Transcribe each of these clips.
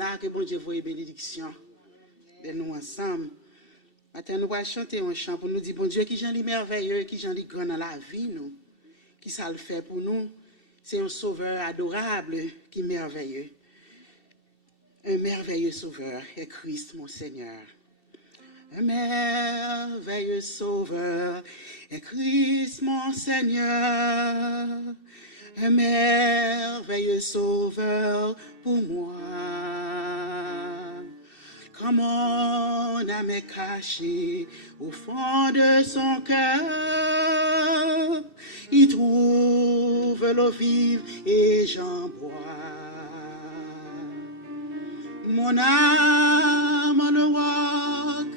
là que bon Dieu voie bénédiction de nous ensemble. Maintenant, nous allons chanter un chant pour nous dire, bon Dieu, qui j'en est merveilleux, qui j'en est grand dans la vie, nous, qui ça le fait pour nous. C'est un sauveur adorable qui est merveilleux. Un merveilleux sauveur est Christ, mon Seigneur. Un merveilleux sauveur est Christ, mon Seigneur. Un merveilleux sauveur pour moi. Comme mon âme est cachée au fond de son cœur, il trouve l'eau vive et j'en bois. Mon âme le roc,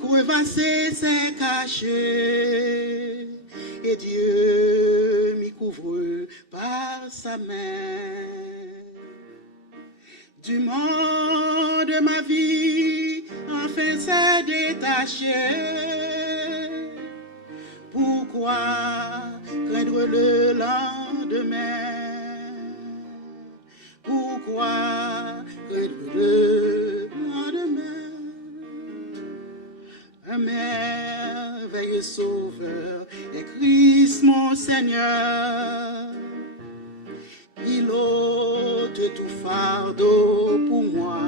crevassé s'est caché, et Dieu m'y couvre par sa main. Du monde de ma vie, enfin s'est détaché. Pourquoi craindre le lendemain? Pourquoi craindre le lendemain? Un merveilleux sauveur est Christ mon Seigneur. Il ôte tout fardeau pour moi.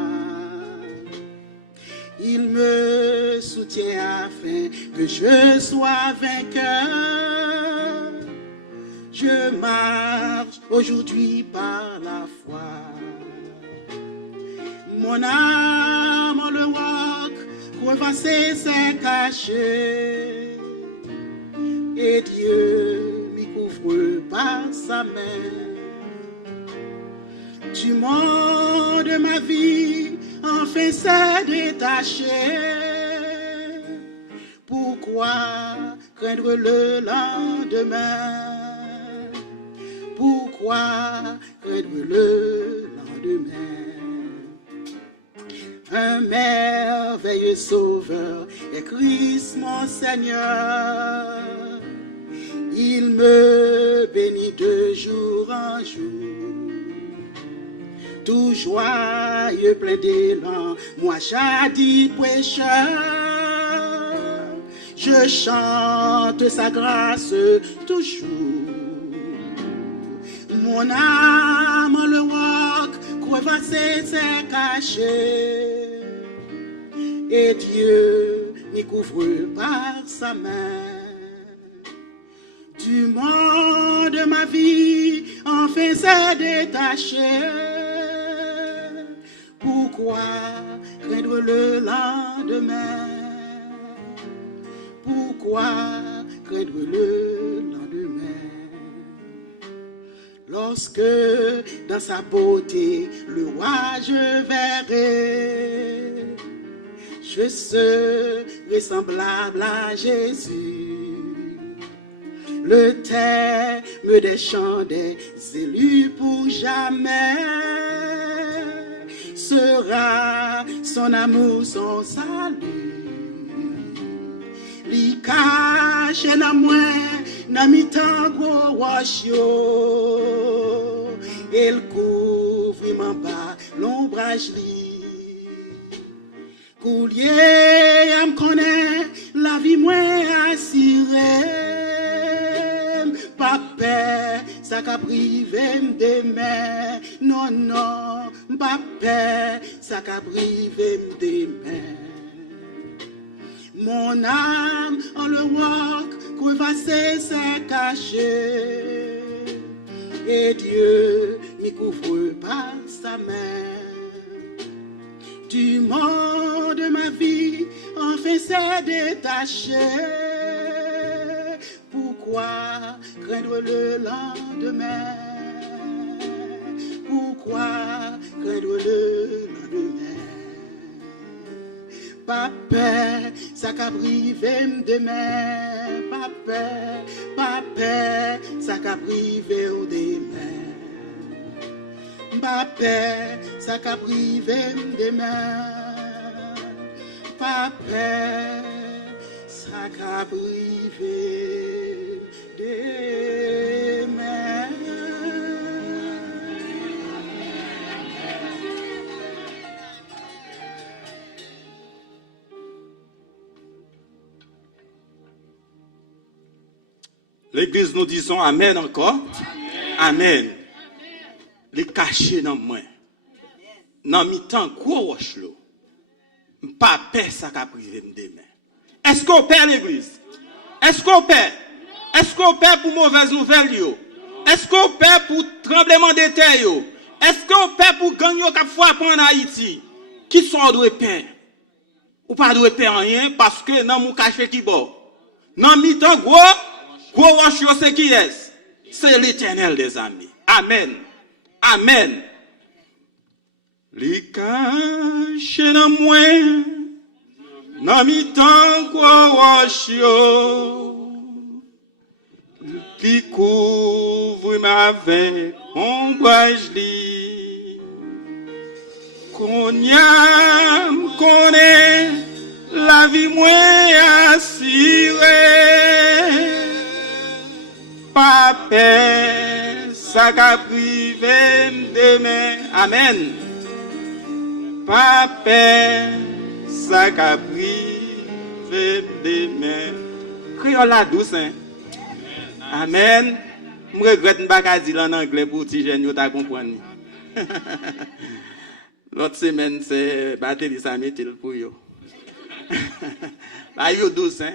Il me soutient afin que je sois vainqueur. Je marche aujourd'hui par la foi. Mon âme, le roc, crevassé s'est caché. Et Dieu m'y couvre par sa main. Du monde de ma vie, enfin s'est détaché. Pourquoi craindre le lendemain? Pourquoi craindre le lendemain? Un merveilleux sauveur est Christ mon Seigneur. Il me bénit de jour en jour. Tout joyeux, plein d'élan, moi jadis pécheur, je chante sa grâce toujours. Mon âme, le roc, crevassé s'est caché, et Dieu m'y couvre par sa main. Du monde de ma vie, enfin s'est détaché. Pourquoi craindre le lendemain? Pourquoi craindre le lendemain? Lorsque dans sa beauté le roi je verrai, je serai semblable à Jésus. Le thème des chants des élus pour jamais sera son amour, son salut. Li cache na moi, na mi tango washio. Elle couvre mon bas, l'ombrage li. Coulier, à me connaît, la vie moins assurée. Pas peur, ça qu'a privé demain. Non, non, pas peur, ça qu'a privé demain. Mon âme en le roc, crevassé s'est caché. Et Dieu m'y couvre par sa main. Du monde de ma vie, enfin s'est détaché. Pourquoi craindre le lendemain? Pourquoi craindre le lendemain? Pas peur, ça qu'a privé demain. Pas peur, ça qu'a privé demain. Pas peur, ça qu'a privé demain. Pas peur, ça qu'a privé demain. L'église nous disons amen encore. Amen. Les cachés dans moi. Dans mi-temps, gros roche l'eau. Pas peur ça qu'a privé demain. Est-ce qu'on perd l'église? Est-ce qu'on perd? Est-ce qu'on perd pour mauvaise nouvelle yo? Est-ce qu'on perd pour tremblement de terre yo? Est-ce qu'on perd pour gang yo qu'a frappé en Haïti? Qui sont doit peur? Ou pas doit peur rien parce que dans mon caché qui bon. Dans mi-temps gros roche yo c'est qui est? C'est l'Éternel des amis. Amen. Amen. Li caché dans moi. Dans mi-temps gros roche yo. Qui couvre avec ombrage li. Qu'on y a connaît la vie moins assurée. Pas peur, ça qu'a privé demain. Amen. Pas peur, ça qu'a privé demain. Créole la douce, hein? Amen. Je regrette ne pas dire en anglais pour ti jeune yo ta comprendre. L'autre semaine c'est batterie ça mettre pour yo. Là yo douce, hein?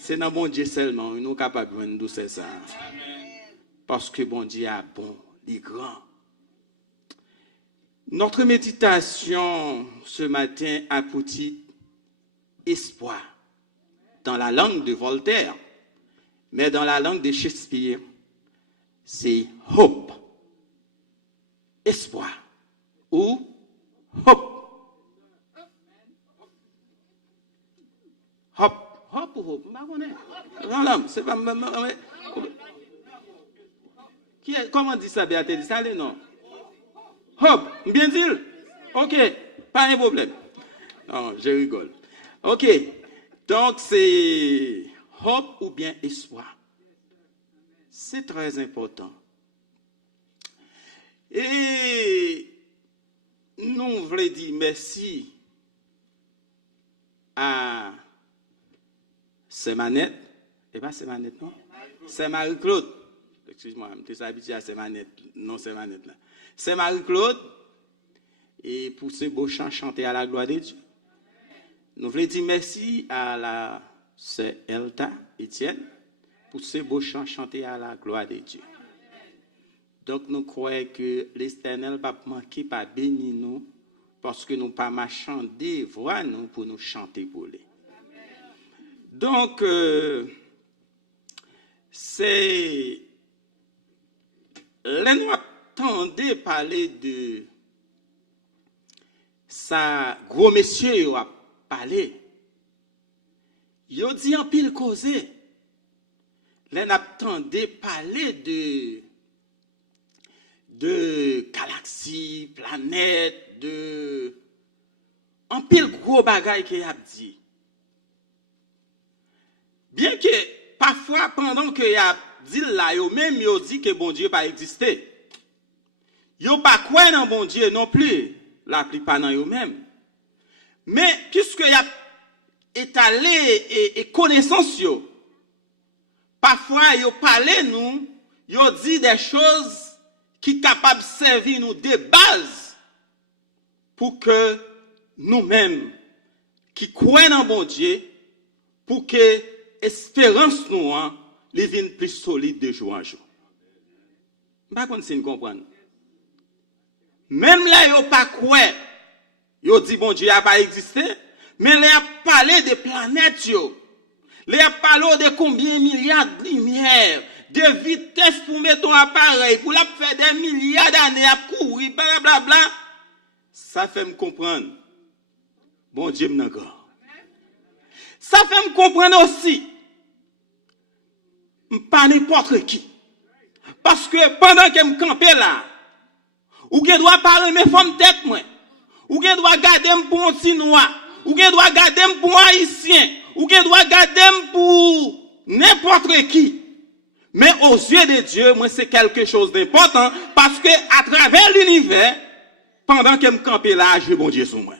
C'est dans bon Dieu seulement, nous capable de joindre douceur ça. Parce que bon Dieu est bon, il est grand. Notre méditation ce matin a pour titre espoir dans la langue de Voltaire, mais dans la langue de Shakespeare, c'est hope. Espoir ou hope. Hope. Hop ou hop, non, c'est pas. Comment dit ça, Béatrice? Ça, non? Hop, bien dit? Ok, pas de problème. Non, je rigole. Ok, donc c'est hope ou bien espoir. C'est très important. Et nous voulons dire merci à c'est Manette, et pas c'est Manette, non? C'est Marie-Claude. Excuse-moi, je suis habitué à c'est Manette. Non, c'est Manette là. C'est Marie-Claude. Et pour ce beau chant chanté à la gloire de Dieu. Nous voulons dire merci à la sœur Elta Etienne pour ce beau chant chanté à la gloire de Dieu. Donc nous croyons que l'Éternel ne va pas manquer, pas bénir nous, parce que nous pas marchander voix nous pour nous chanter pour lui. Donc, c'est... Là, nous attendons parler de ça, gros monsieur a parlé. Il a dit en pile causé. Là, nous attendons parler de galaxies, planètes, de... En pile gros bagaille qu'il a dit. Bien que parfois, pendant que y a dit là, yo même yo dit que bon Dieu pas existé. Yo pas quoi dans bon Dieu non plus, la plupart dans yo même. Mais puisque y a étalé et connaissance yo, parfois yo parlé nous, yo dit des choses qui capables de servir nous de base pour que nous-mêmes qui croyons dans bon Dieu, pour que espérance nous, les vienne plus solide de jour en jour. Par contre, si vous comprenez. Même là, vous pas quoi, vous dit bon Dieu n'a pas existé, mais là, vous parlé de planètes, là, vous parlé de combien de milliards de lumières, de vitesse pour mettre un appareil, pour la faire des milliards d'années à courir, blablabla. Ça fait me comprendre. Bon Dieu m'en garde. Ça fait me comprendre aussi. Pas n'importe qui. Parce que pendant que me camper là, ou que doit parler mes femmes tête moi, ou que doit garder pour un Chinois, ou que doit garder pour un haïtien, ou que doit garder pour n'importe qui. Mais aux yeux de Dieu, moi c'est quelque chose d'important parce que à travers l'univers, pendant que me camper là, j'ai bon Dieu sur moi.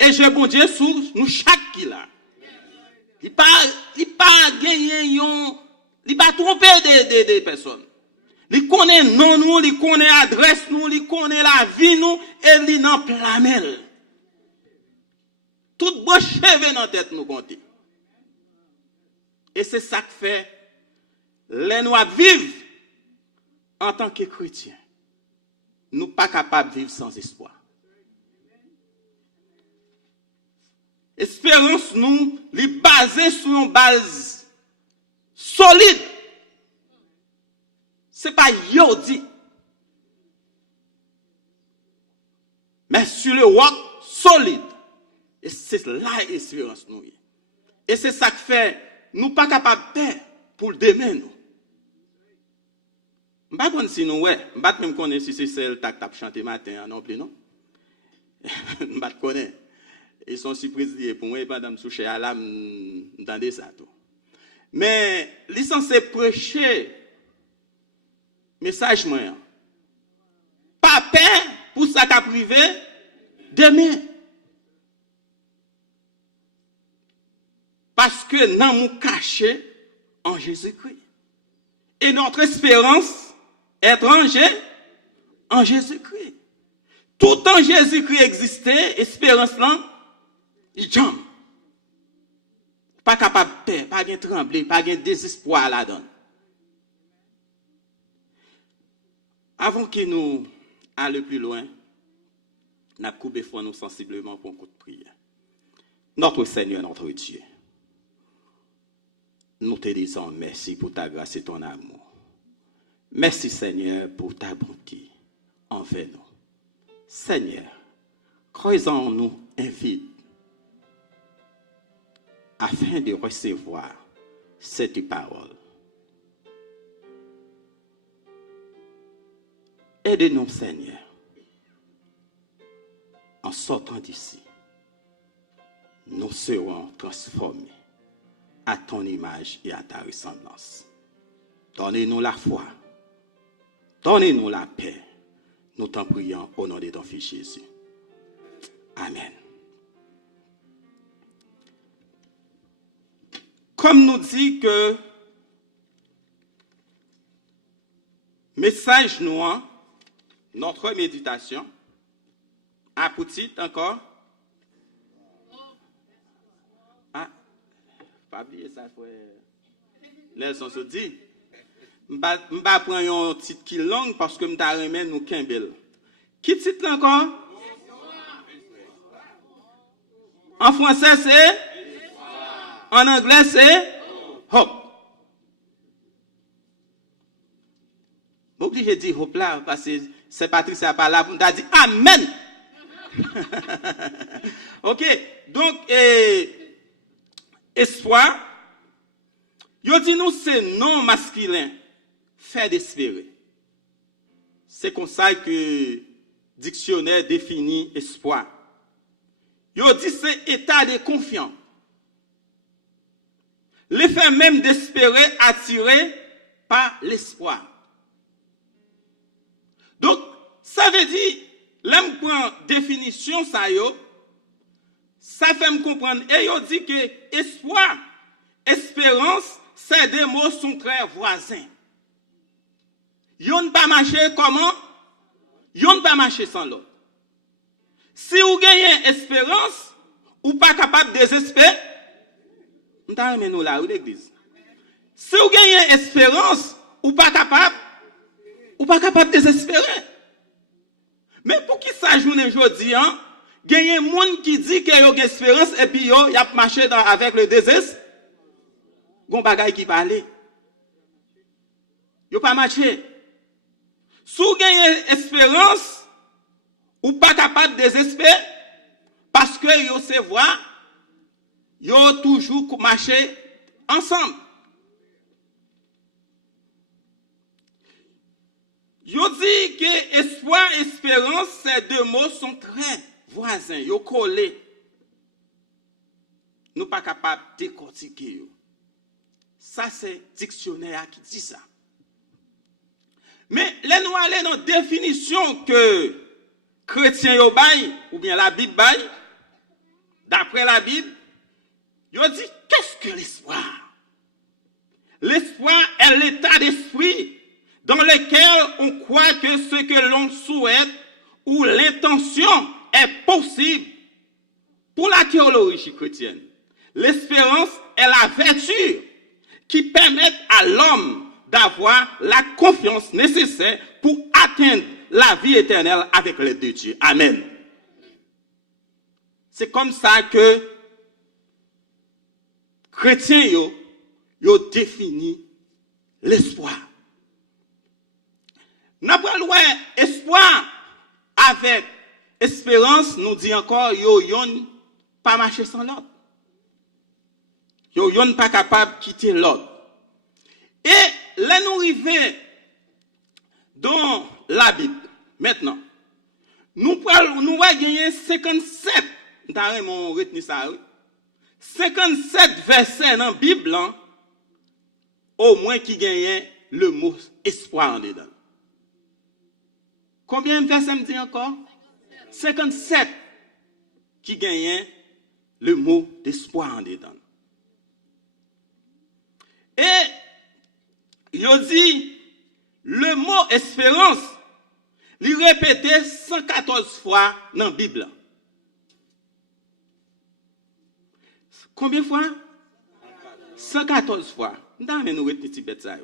Et j'ai bon Dieu sur nous chaque qui là. Il pas gagné il pas tromper des personnes. Il connaît non nous, il connaît adresse nous, il connaît la vie nous et il n'en plamel. Tout bon cheveux dans tête nous compter. Et c'est ça que fait les nous vivre en tant que chrétiens. Nous pas capables de vivre sans espoir. Espérance nous, li basée sur une base solide. C'est pas yodi. Mais sur le roc solide. Et c'est là l'espérance nous. Et c'est ça que fait nous pas capables de faire pour le demain nous. Je ne sais pas si nous, je ne sais même connaître si c'est celle qui t'a chanté matin non plus, non? Je ne sais pas connaître. Ils sont surpris pour moi, madame Souché à l'âme, m'entendez ça tout. Mais, ils sont censés prêcher, message moi. Pas peur pour ça qu'a privé demain. Parce que nous nous cachons en Jésus-Christ. Et notre espérance est en Jésus-Christ. Tout en Jésus-Christ existait, espérance là, il jambe. Pas capable de peur, pas de trembler, pas de désespoir là-dedans. Avant que nous allions plus loin, nous avons coupé nous sensiblement pour un coup de prière. Notre Seigneur, notre Dieu, nous te disons merci pour ta grâce et ton amour. Merci Seigneur pour ta bonté envers nous. Seigneur, creusons-nous un vide afin de recevoir cette parole. Aide-nous Seigneur en sortant d'ici. Nous serons transformés à ton image et à ta ressemblance. Donnez-nous la foi. Donnez-nous la paix. Nous t'en prions au nom de ton Fils Jésus. Amen. Comme nous dit que message nous, notre méditation, à petit encore. Ah, pas oublier ça, frère. Nelson se dit. Je ne vais pas prendre un titre qui est long parce que je vais remettre nous Kimbel. Qui titre encore? En français, c'est? En anglais, c'est? Hope. Je suis obligé de dire hope là parce que c'est Patrice qui a parlé pour nous dire Amen. Ok, donc, espoir. Yo dit nous c'est non masculin. Fait d'espérer. C'est comme ça que le dictionnaire définit espoir. Yo dit c'est état de confiance. L'effet même d'espérer attiré par l'espoir. Donc, ça veut dire, l'homme prend définition ça fait me comprendre. Et yo dit que espoir, espérance, ces deux mots sont très voisins. Yon ne pas marcher comment? Yon ne pas marcher sans l'autre. Si vous gagnez espérance, ou pas capable de désespérer, nous t'amènons là où l'église. Si vous gagnez espérance, ou pas capable de désespérer. Mais pour qui ça joue aujourd'hui, gagner un monde qui dit qu'il y a espérance et puis il y a marché avec le désespoir. Gon bagay qui parle. Yo pas marché. Si vous gagnez espérance, ou pas capable de désespérer, parce que yo se voit, yo toujours marché ensemble. Yo dit que espoir et espérance, ces deux mots sont très voisins, yo collés. Nous pas capable de décortiquer yo. Ça c'est dictionnaire qui dit ça. Mais là nous allons dans la définition que chrétien yo bail ou bien la Bible bail, d'après la Bible, Il dit, qu'est-ce que l'espoir? L'espoir est l'état d'esprit dans lequel on croit que ce que l'on souhaite ou l'intention est possible. Pour la théologie chrétienne, l'espérance est la vertu qui permet à l'homme d'avoir la confiance nécessaire pour atteindre la vie éternelle avec l'aide de Dieu. Amen. C'est comme ça que chrétiens yo défini l'espoir. N'a pas espoir avec espérance, nous dit encore yon pas marcher sans l'autre. Yon pas capable de quitter l'autre. Et là nous arrivons dans la Bible. Maintenant, nous allons gagner 57. Nous retenir ça. 57 versets dans la Bible, au moins qui gagnent le mot espoir en dedans. Combien de versets me dit encore? 57 qui gagnent le mot d'espoir en dedans. Et il dit le mot espérance, il répété 114 fois dans la Bible. Combien de fois? 114 fois. Nous retenons petit bête ça.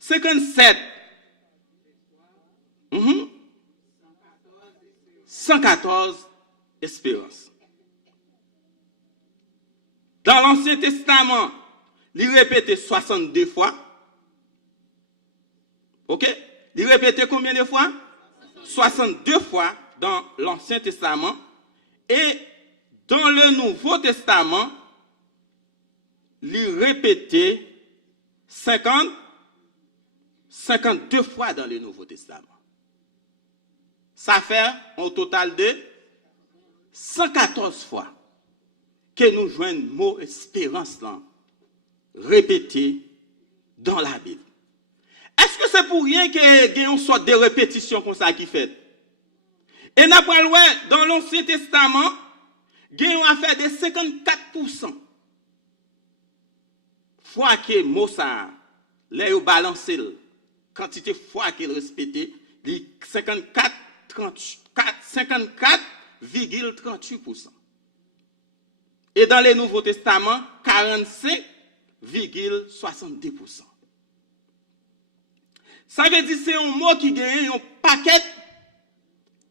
57. 114 espérances. Dans l'Ancien Testament, il répétait 62 fois. OK? Il répétait combien de fois? 62 fois dans l'Ancien Testament. Et dans le Nouveau Testament, il répétait 52 fois dans le Nouveau Testament. Ça fait un total de 114 fois que nous jouons le mot espérance là, répété dans la Bible. Est-ce que c'est pour rien qu'il y a une sorte de répétition comme ça qui fait? Et n'a pas loin, dans l'Ancien Testament, il y a une affaire de 54%. Fois que mot ça, là il balance quantité fois qu'il respecte, 54,38%. Et dans le Nouveau Testament, 45,62%. Ça veut dire que c'est un mot qui gagne un paquet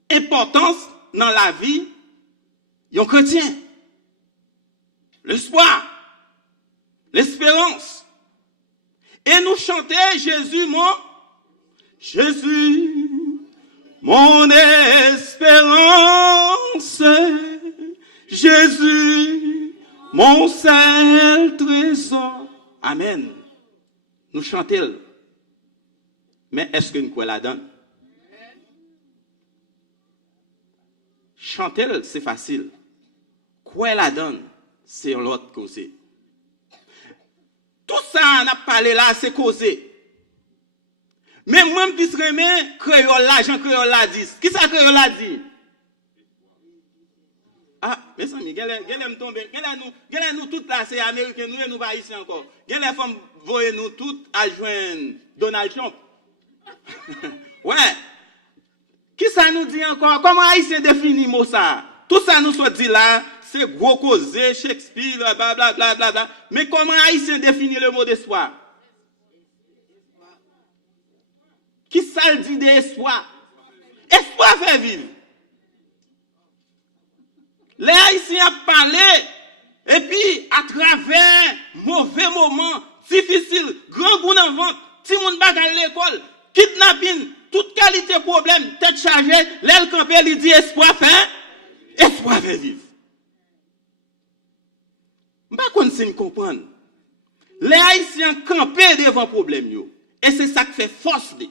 d'importance dans la vie d'un chrétien. L'espoir, l'espérance. Et nous chantons Jésus, mon espérance, Jésus, mon seul trésor. Amen. Nous chantons. Mais est-ce que nous croyons là-dedans? Chanter, c'est facile. Croire là-dedans, c'est l'autre causé. Tout ça, on a parlé là, c'est causé. Mais moi, je dis que créole là, Jean créole là dit. Qui ça créole là dit? Ah, mes amis, gênez-nous tomber. Gênez-nous toutes là, c'est américain, nous pas ici encore. Gênez les femmes, voyez-nous toutes à joindre Donald Trump. Ouais. Qui ça nous dit encore? Comment Haïtien définit mot ça? Tout ça nous soit dit là, c'est gros causé, Shakespeare, blablabla. Mais comment Haïtien définit le mot d'espoir? Qui ça dit d'espoir? Espoir fait vivre. Les Haïtiens parlent, et puis à travers mauvais moments, difficiles, grand goût en vente, si moun baga à l'école, kidnapping, toute qualité problème, tête chargée, l'aile campé, il dit espoir fait vivre. M'pa konn si nous comprendre. Les Haïtiens campés devant problème yo, et c'est ça qui fait force de.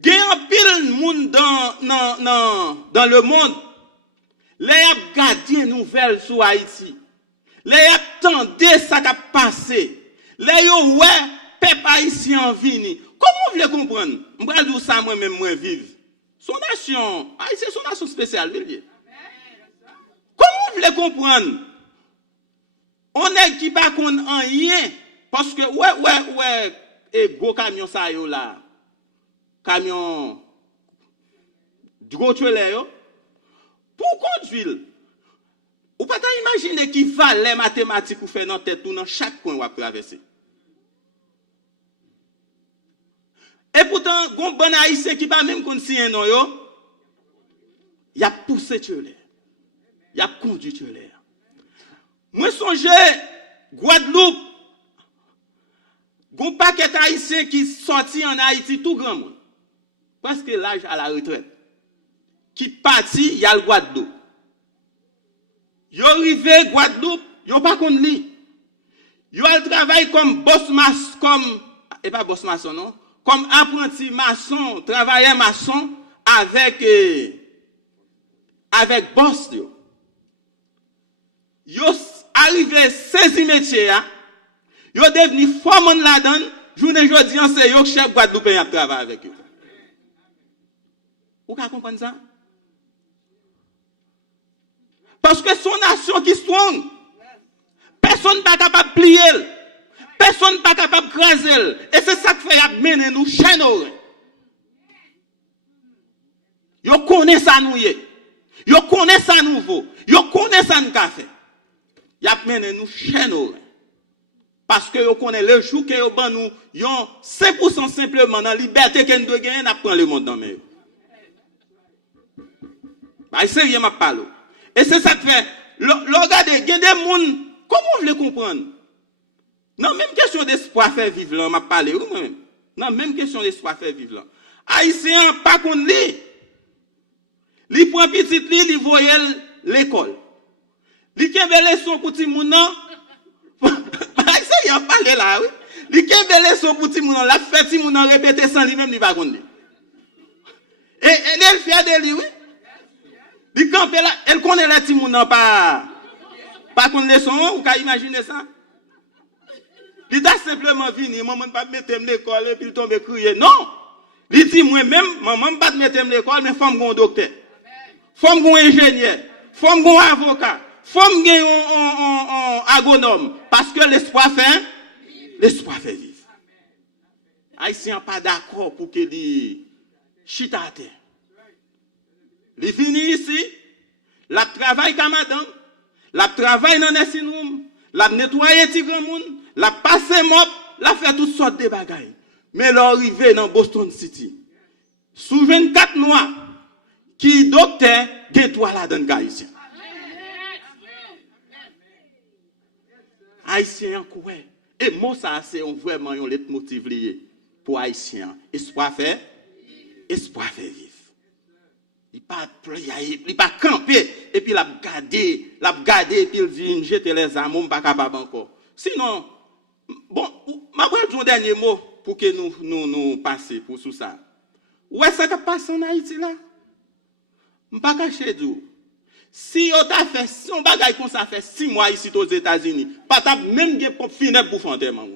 Il y a un pile monde dans le monde. Les a gardé nouvelles sur Haïti. Les a tendé ça qui a passé. Les yo ouais peuple haïtien vini. Comment vous voulez comprendre? M'bral dou ça moi-même moi vivre. Son nation, Haïti son nation spéciale. Comment vous voulez comprendre? On est qui pas qu'on en rien parce que ouais et gros camion ça yo là. Camion gros trailer yo pour conduire. Ou pas imaginer qui valait mathématiques ou faire dans tête ou dans chaque coin ou à traverser. Et pourtant, gon bon haïtien qui pas même qu'on si non yo, y a poussé trailer. Y a conduit trailer. Moi songe Guadeloupe gon paquet haïtien qui sorti en Haïti tout grand monde. Presque l'âge à la retraite. Qui parti y a le Guadeloupe. Yo rivé Guadeloupe, yo pas kon li. Yo al travail comme boss maçon comme et pas boss maçon non, comme apprenti maçon, travailleur maçon avec boss yo. Yo arrivé saisi métier a, yo devenu foreman là-dedans, journée jodi an c'est yo chef Guadeloupe a travailler avec eux. Vous ka comprendre ça? Parce que son nation qui strong, personne pas capable de plier, personne pas capable de craser. Et c'est ça qui fait mener nous chaîne. Yo connaît ça nous yé. Yo connaît ça nouveau. Yo connaît ça nous café. Y a mené nous chaîne. Parce que yo connaît le jour que yo ban nous yon 5% simplement dans liberté que nous doit gagner n'a prend le monde dans main. Bah c'est rien m'a parlé. Et c'est ça que fait. Regardez, il y a des gens, comment vous voulez comprendre? Non, même question d'espoir faire vivre là, m'a parlé ou même. Non, même question d'espoir faire vivre là. Haïtien pas qu'on lit. Li prend petit li, li voyel l'école. Li kembe leçon pour ti moun nan. Haïtien parler là, oui. Li kembe leçon pour ti moun nan, la fait ti moun nan répéter sans lui même li pas qu'on lit. Et elle fait de lui, oui. Li campe là, elle connaît la ti moun nan pas qu'on leçon, ou ka imaginer ça? Li da simplement vini, maman pas mettre l'école et puis tomber crier. Non! Li dit moi-même, maman pas mettre l'école, mais femme gon docteur. Femme gon ingénieur, femme gon avocat, femme gon agronome parce que l'espoir fait vivre. Haïtien pas d'accord pour que li chita à terre. Li vini ici, la travail comme madame, la travail dans les room, la nettoyer ti grand monde, la passer mop, la faire toutes sortes de bagailles. Mais l'arrivée dans Boston City, sous 24 mois, qui docteur, get-toi là dans Haïtien. Haïtien quoi? Et moi ça c'est vraiment un leitmotiv lié pour Haïtien. Espoir fait vivre. Il pas camper et puis l'a garder et puis il vient jeter les armes pas capable encore. Sinon bon, m'a dire un dernier mot pour que nous passer pour tout ça. Ouais ça qui passe en Haïti là. M'pas cacher du. Si on t'a fait si on bagaille comme ça fait 6 mois ici aux États-Unis, pas t'a même gen pour finir pour fondement.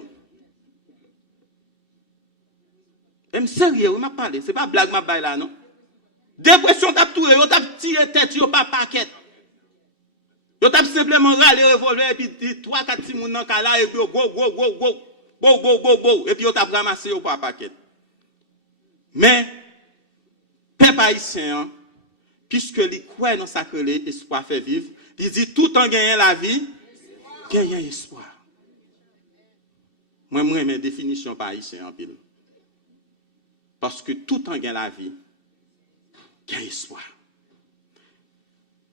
Même sérieux, m'a parlé, c'est pas blague m'a bail là non. Dépression t'a touré, yo t'a tiré tête yo pas paquet. Yo t'a simplement râler revolver et puis 3 4 petits moun nan kala et puis go et puis yo t'a ramassé yo pas paquet. Mais peuple haïtien puisque li croit dans ça que l'espoir fait vivre, il dit tout en gagnant la vie, gagner espoir. Moi mes définition pas haïtien en pile. Parce que tout en gagnant la vie, gagne espoir.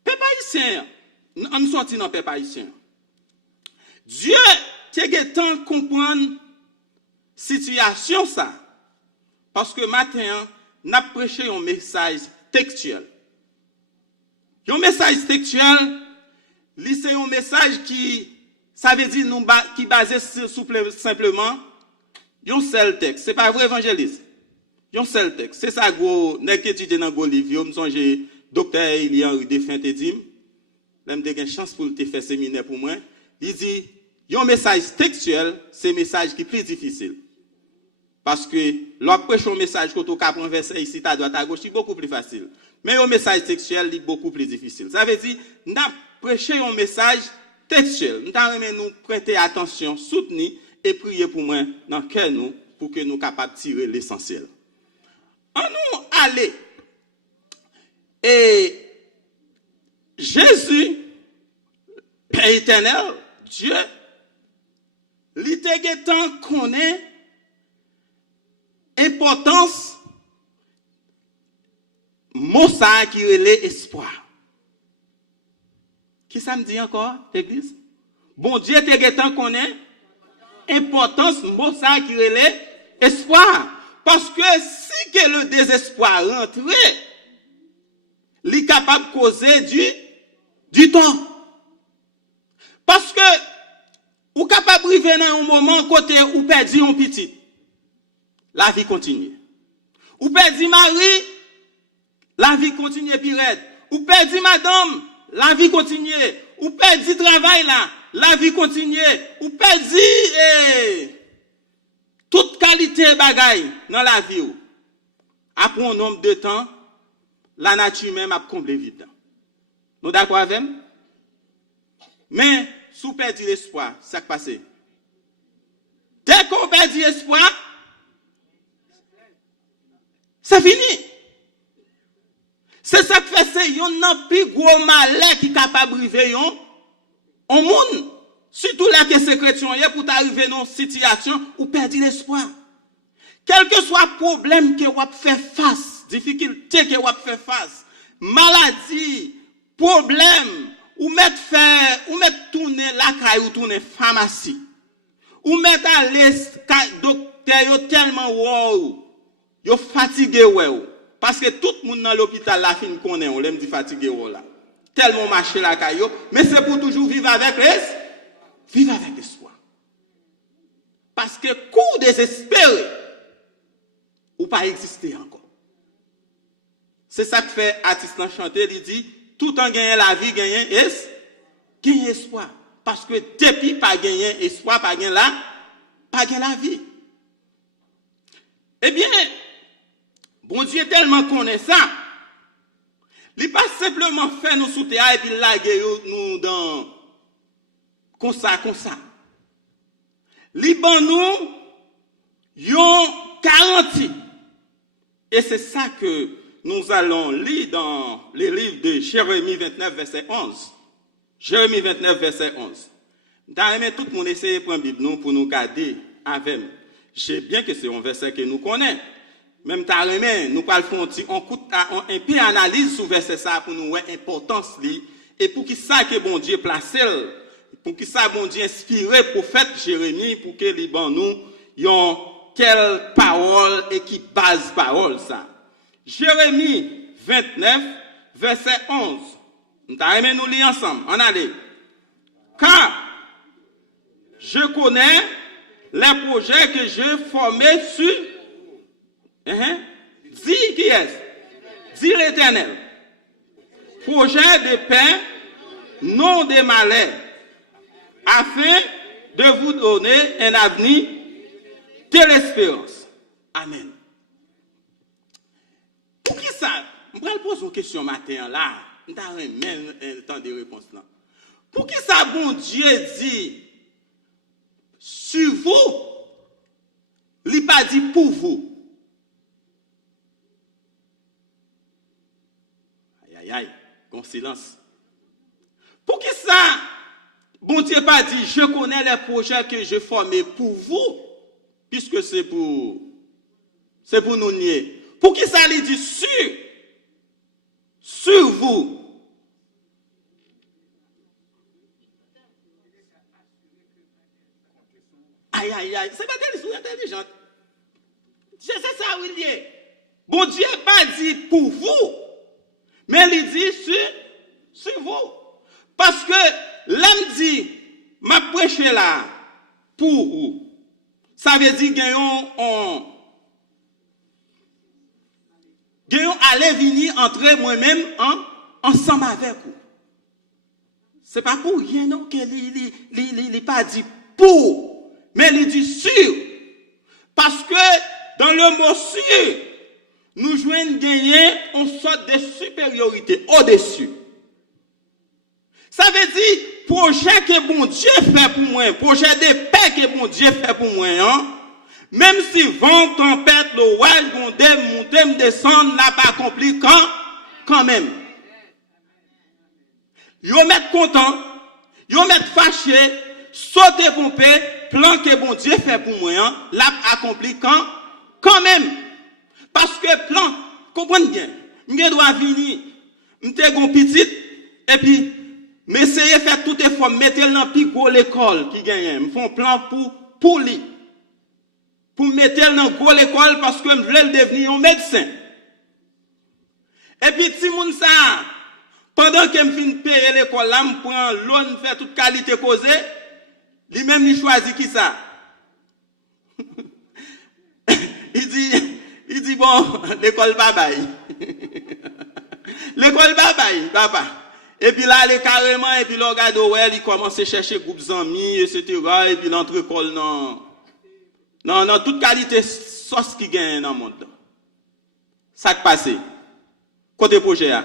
Peuple haïtien, on sorti dans peuple haïtien. Dieu te temps comprendre situation ça. Parce que matin, n'a prêché un message textuel. Un message textuel, c'est un message qui, ça veut dire qui basé simplement un seul texte. C'est pas vrai évangéliste. Un seul texte. C'est ça gros, nèg étudier dans gros livre, me songe docteur Eli Henry Défunt te dit, même te gen chance pour te faire séminaire pour moi, il dit un message textuel, c'est un message qui est plus difficile. Parce que l'on prêche un message quand on prend verset ici à droite à gauche, c'est beaucoup plus facile. Mais un message textuel est beaucoup plus difficile. Ça veut dire n'a prêcher un message textuel. Nous avons nous prêter attention, soutenir et prier pour moi dans le cœur nous pour que nous soyons capables de tirer l'essentiel. En nous aller et Jésus, Père éternel, Dieu, l'Itéguetan connaît l'importance mot ça qui relève espoir. Qui ça me dit encore, l'église? Bon Dieu Téguetan connaît l'importance mot ça qui relève espoir. Parce que si que le désespoir rentre, il est capable de causer du temps. Parce que ou capable de vivre dans un moment côté où perdu un petit, la vie continue. Ou perdu mari, la vie continue puis raide. Ou perdu madame, la vie continue. Ou perdu travail là, la vie continue. Ou perdu toute qualité bagaille dans la vie. Après un nombre de temps, la nature même a comblé vite. Nous d'accord avec? Mais sous perdu l'espoir, ça qui passe. Dès qu'on perd l'espoir, c'est fini. C'est ça qui fait, c'est un plus gros malheur qui est capable d'arriver au monde. Surtout là que c'est chrétien, pour t'arriver dans une situation où perdre l'espoir. Quel que soit le problème que vous fait face, difficulté que vous fait face, maladie, problème, ou mettre tourner la caille ou tourner pharmacie, ou mettre à l'aise docteur tellement wow, yo fatigué wow, parce que tout le monde dans l'hôpital la fin connaît, on l'aime dit fatigué wow là, tellement marcher la caille, mais c'est pour toujours vivre avec l'espoir, parce que coup désespéré ou pas exister encore. C'est ça que fait artiste chanter, il dit tout en gagnant la vie, gagner espoir. Parce que depuis pas gagner espoir, pas gagner la vie. Eh bien, bon Dieu tellement connaît ça, il pas simplement fait nous sous terre et puis laguer nous dans comme ça. Il ban nous yon garantie. Et c'est ça que nous allons lire dans les livres de Jérémie 29, verset 11. Jérémie 29, verset 11. D'ailleurs, tout le monde essaie de prendre la Bible pour nous garder avec. Je sais bien que c'est un verset que nous connaissons. Même nous parlons un peu d'analyse sur verset ça pour nous voir l'importance et pour qui ça que bon Dieu place, pour qui ça bon Dieu inspiré le prophète Jérémie pour que les ban nous yon quelle parole et qui base parole ça. Jérémie 29, verset 11. Nous allons nous lire ensemble. On allait. Car je connais les projets que je formais sur. Dis qui est? Dis l'Éternel. Projet de paix, non de malheur, afin de vous donner un avenir de l'espérance. Amen. Pour qui ça? Je vais poser une question matin là. Je vais même un temps de réponse là. Pour qui ça, bon Dieu dit sur vous, il n'a pas dit pour vous. Aïe, bon silence. Pour qui ça, bon Dieu n'a pas dit je connais les projets que je formais pour vous, puisque c'est pour nous nier. Pour qui ça, il dit sur vous. Aïe, c'est pas intelligent. C'est ça, William. Bon Dieu n'a pas dit pour vous, mais il dit sur vous. Parce que l'homme dit, m'a prêché là pour vous. Ça veut dire gagnons aller venir entrer moi-même ensemble avec vous. C'est pas pour rien non qu'il n'est pas dit pour, mais il dit sur. Parce que dans le mot sur, nous jouons gagner une sorte de supériorité au-dessus. Ça veut dire, projet que bon Dieu fait pour moi, projet de paix que bon Dieu fait pour moi, hein? Même si vent, tempête, l'orage, monter, descendre, n'a pas accompli quand même. Yo mettre content, yo mettre fâché, sauter pompé, plan que bon Dieu fait pour moi, hein, l'a accompli quand même. Parce que plan, comprenez bien, m'ge doit venir, m'te gon petite, et puis, m'essayer de faire tout effort, mettre dans plus gros l'école qui gagne, m'font plan pour lui. Pour mettre dans gros l'école parce que je voulais devenir un médecin. Et puis, si moun ça, pendant que je finis de payer l'école, là, je prends l'on, faire toute qualité causée, lui-même, il choisit qui ça? il dit, bon, l'école bye. L'école bye, papa. Et puis là, il est carrément, et puis là, regarde, ouais, il commence à chercher groupes d'amis, etc. Et puis l'entre-école, non, toute qualité sauce qui gagne dans le monde. Ça qui passe. Côté projet a.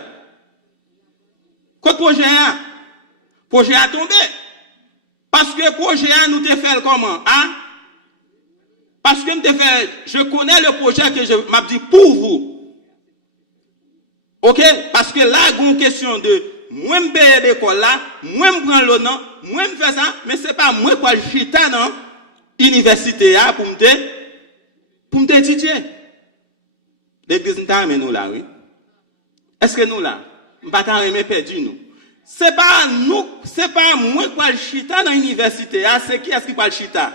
Côté projet a tombé. Parce que projet a nous te fait comment? Hein? Parce que je connais le projet que je m'a dit pour vous. OK? Parce que là, il y a une question de moi me payer l'école là, moi me prendre le nom, moi me faire ça, mais c'est pas moi qui vais chita non université pour me étudier. L'église nous là, oui. Est-ce que nous là, on pas perdu nous? C'est pas moi qui vais chita dans l'université, c'est qui est-ce qui va chita?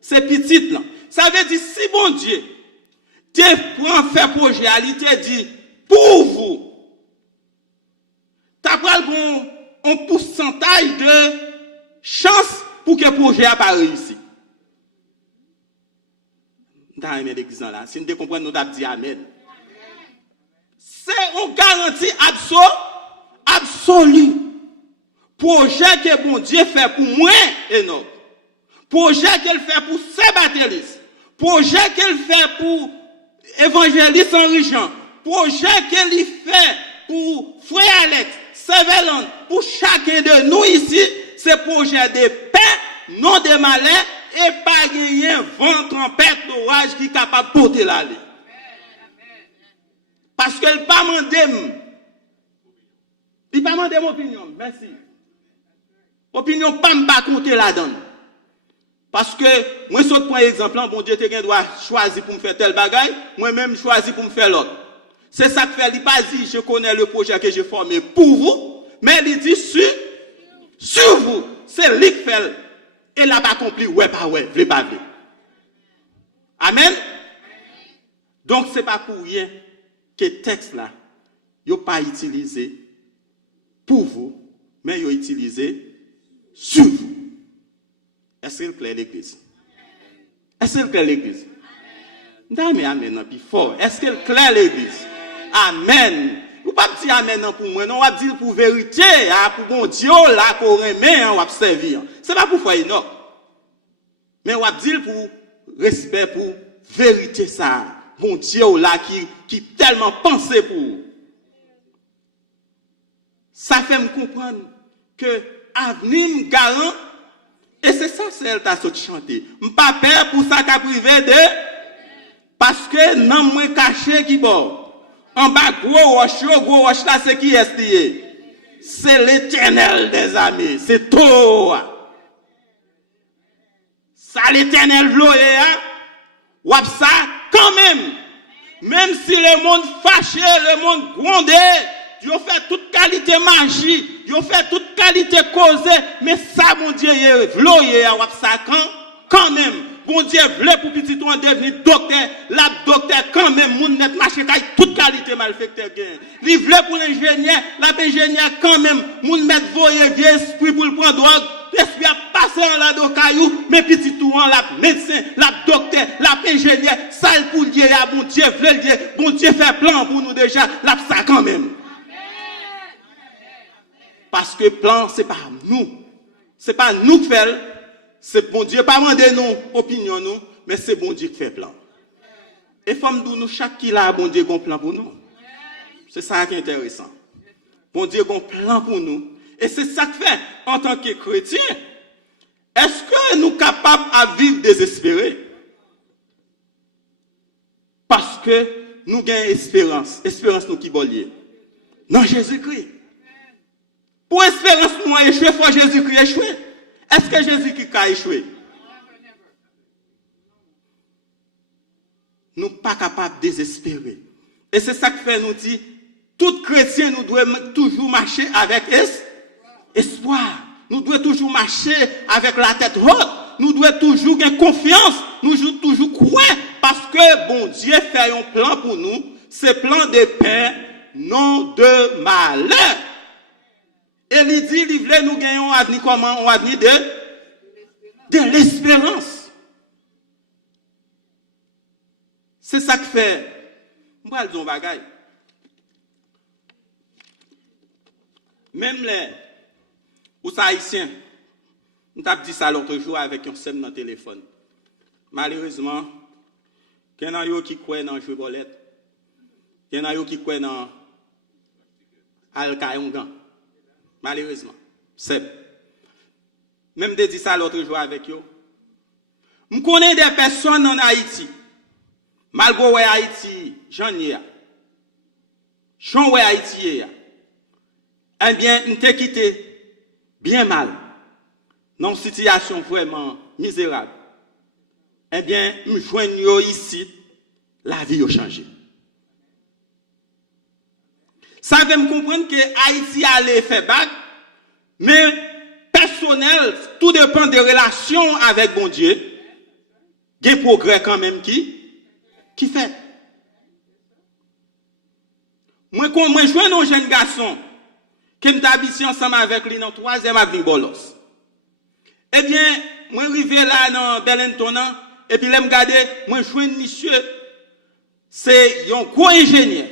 C'est petit là. Ça veut dire si bon Dieu te prend faire projet, il te dit pour vous. T'as pas un pourcentage de chance pour que le projet n'a pas réussi. Dans l'église là, si nous comprenons, nous avons dit Amen. C'est une garantie absolue. Projet que bon Dieu fait pour moi, Enoch. Projet qu'elle fait pour Sébastien. Projet qu'elle fait pour évangéliste Henri-Jean. Projet qu'elle fait pour Frère Alex, Sévélan, pour chacun de nous ici, c'est projet de paix, non de malheur, et pas gagner vent, tempête, orage qui est capable de porter l'aller. Parce qu'elle pas demandé. Il pas demandé mon opinion. Merci. Opinion pas compter là-dedans. Parce que moi, je prends exemple, bon Dieu te doit choisir pour me faire tel bagaille, moi-même choisir pour me faire l'autre. C'est ça que fait, il pas dit je connais le projet que j'ai formé pour vous, mais il dit sur vous. C'est lui qui fait. Et il n'a pas accompli, ouais, pas ouais, vle pas vle. Amen. Donc, ce n'est pas pour rien que le texte là, il n'a pas utilisé pour vous, mais il a utilisé sur vous. Est-ce qu'il clair l'église? Est-ce qu'il clair l'église? Non, mais amen, plus fort. Est-ce qu'il clair l'église? Amen. Vous ne pouvez pas dire amen pour moi, non, on va dire pour vérité, pour bon Dieu, là, qu'on remet, on va servir. Ce n'est pas pour faire non. Mais on va dire pour respect, pour vérité, ça. Bon Dieu, là, qui tellement pensé pour vous. Ça fait me comprendre que avenir me garant. Et c'est ça, c'est elle qui a chanté. Je ne pas peur pour ça qu'a privé de. Parce que non, moi caché qui bon. En bas, gros roche là, c'est qui est-ce? C'est l'Éternel des amis. C'est toi. Ça, l'Éternel vloé, hein? Ou ça, quand même. Même si le monde fâché, le monde grondé, ils ont fait toute qualité magie, ils ont fait toute qualité causée, mais ça, mon Dieu, il est vloé, ou ça, quand même. Bon Dieu voulait pour petit toi devenir docteur, la docteur quand même moun net marché kay toute qualité malfecteur gain. Il voulait pour l'ingénieur, l'ingénieur quand même moun mettre voyer vieux esprit pour le prendre drogue, esprit a passé en la do caillou, mais petit tout en la médecin, la docteur, l'ingénieur, ça pour lier à bon Dieu voulait lier, bon Dieu fait plan pour nous déjà, la ça quand même. Parce que plan c'est pas nous. C'est pas nous qui faisons. C'est bon Dieu, pas demander nous opinion nous, mais c'est bon Dieu qui fait plan. Et femme nous chaque qui là bon Dieu a un plan pour nous. C'est ça qui est intéressant. Bon Dieu a un plan pour nous Et c'est ça que fait, en tant que chrétien, est-ce que nous sommes capables à vivre désespérés? Parce que nous gagnons espérance. Espérance nous qui bollier. Non, Jésus-Christ. Pour espérance nous échouer, il faut Jésus-Christ échouer. Est-ce que Jésus-Christ a échoué? Nous ne sommes pas capables de désespérer. Et c'est ça que fait nous dit, tout chrétien nous doit toujours marcher avec espoir. Nous devons toujours marcher avec la tête haute. Nous devons toujours avoir confiance. Nous devons toujours croire. Parce que bon Dieu fait un plan pour nous. C'est plan de paix, non de malheur. Et il dit, il voulait nous gagner un avenir comment? Un avenir de l'espérance. C'est ça que fait. Moi, je dis un bagage. Même les Haïtiens, nous avons dit ça l'autre jour avec un sem dans le téléphone. Malheureusement, il y en a qui croient dans le jeu bolette. Il y en a qui croient dans Al-Kaïongan. Malheureusement. C'est. Même de dire ça l'autre jour avec eux. Je connais des personnes en Haïti. Malgré Haïti, j'en ai. J'en ai Haïti. Eh bien, nous t'ai quitté bien mal. Dans une situation vraiment misérable. Eh bien, nous joignons ici, la vie a changé. Ça veut me comprendre que Haïti allait faire bac, mais personnel, tout dépend des relations avec bon Dieu. Il y a un progrès quand même qui fait. Moi, je joins un jeune garçon qui m'habite ensemble avec lui dans 3e avenue Bolos. Eh bien, moi, arrivé là dans Belenton, et puis, je me regarde, moi, je joins un monsieur, c'est un gros ingénieur.